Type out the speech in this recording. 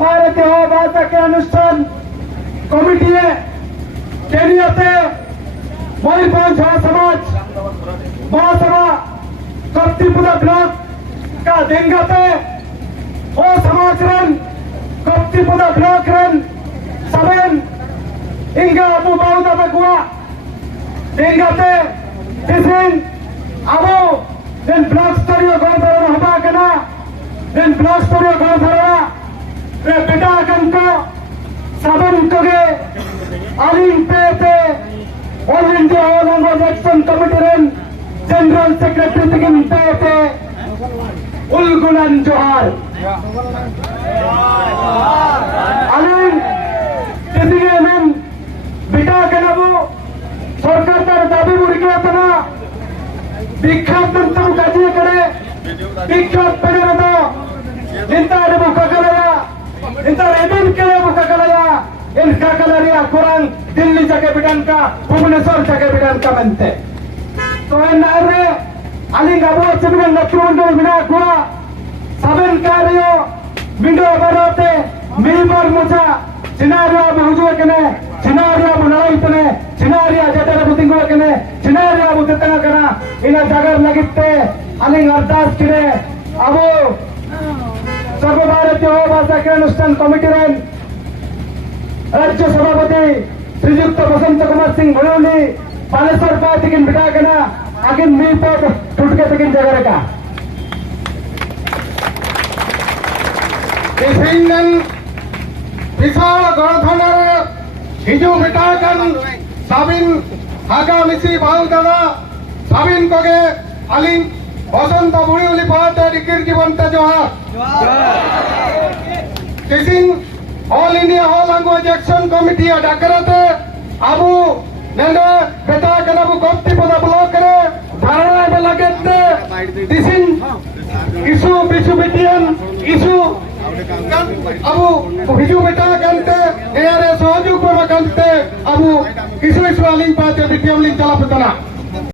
সর্বভারতীয় বাজাকে অনুষ্ঠান কমিটিয়ে কেনিয়াতে ময়ূরভঞ্জ সমাজ महासभा कप्तीपुरा ब्लॉक का देंगाते ओ समाज रन कप्तीपुरा ब्लॉक रन सबन इंगा अबू बाउदा बगुआ देंगाते दिसिन अबू दिन ब्लॉक स्तरीय गणधरण हबा कना दिन ब्लॉक स्तरीय गणधरण रे बेटा कंको सबन कोगे अलिंग पे all India all language action committee रन जनरल सेक्रेटरी तकिन पे उलगुलन जोहार अलिंग किसी नम बिटा कनबू सरकार तार दाबी मुर्गिया तना विख्यात तंतु काजी करे विख्यात पेगरदो इंता अडबु ककलया इंता रेबिन केले बुककलया इन ककलरिया कुरान दिल्ली जगह बिडन का भुवनेश्वर जगह बिडन का बनते तो इन नारे अलिंग अबू चिमगन नक्रुंडो बिना कुआ सबन कार्यो विंडो बनाते मीबर मुझा चिनारिया अबू हुजुए कने चिनारिया अबू नलाइतने चिनारिया जटर अबू तिंगुए कने चिनारिया अबू ततना कना इना जगर लगिते अलिंग अरदास किरे अबू सर्वभारतीय भाषा के अनुष्ठान कमिटी रन राज्य सभापति श्रीयुक्त बसंत कुमार सिंह भड़ोली बालेश्वर पार्टी किन बिटा कना अगिन मी पर टूटके तकिन जगह का विभिन्न विशाल गणधनर हिजू बिटा कन साबिन हागा मिसी बाउदाना साबिन कोगे अलिंग बसंत बुड़ीउली पाते डिकिर जीवंत जोहार किसिन all India all language action committee डाकरते अबू नंगे बेटा कनबू कप्तीपुरा ब्लॉक रे धारणा में लगते दिसिन इशू बिशु बिटियन इशू अबू हिजू बेटा कंते एआरए सहयोग को कंते अबू इशू इशू अलिंग पाते बिटियम लिंग चला पतना